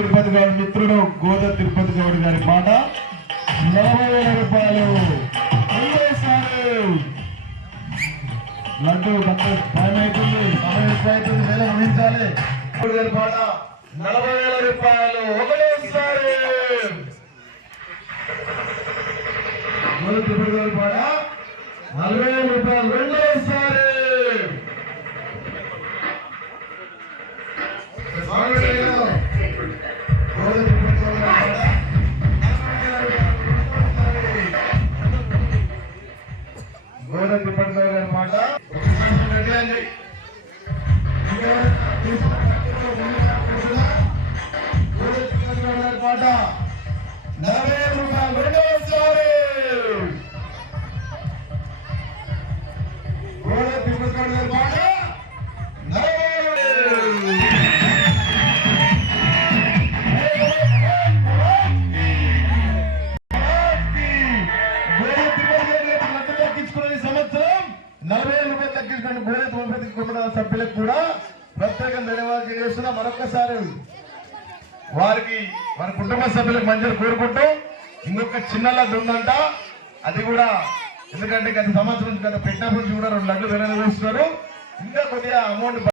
తిరుపతి గారి మిత్రుడు గోద తిరుపతి గౌడ్ గారి మాట 40,000 రూపాయలు. లడ్డు టైం అవుతుంది, సమయం ఎక్కువ అవుతుంది, వేల ముగించాలి. గారి మాట 40,000 రూపాయలు ఒకటేసారి. గోద తిరుపతి గారి మాట 40,000 రూపాయలు రెండోసారి. గోడ తిరుపతి గారి మాట మాట 40,000 రూపాయలు రెండోసారి. గోడ తిరుపతి గారి మాట 40,000. సంవత్సరం 40,000 రూపాయలు తగ్గించుకున్న గోడ తిరుపతి కుటుంబ సభ్యులకు కూడా ప్రత్యేకంగా ధన్యవాదాలు చేస్తున్నా. మరొకసారి వారికి వారి కుటుంబ సభ్యులకు మంచిగా కోరుకుంటూ ఇంకొక చిన్న లడ్డు ఉందంట, అది కూడా ఎందుకంటే గత సంవత్సరం గత పెట్టినప్పటి నుంచి కూడా 2 లడ్లు వేరే చూస్తున్నారు. ఇంకా కొద్దిగా అమౌంట్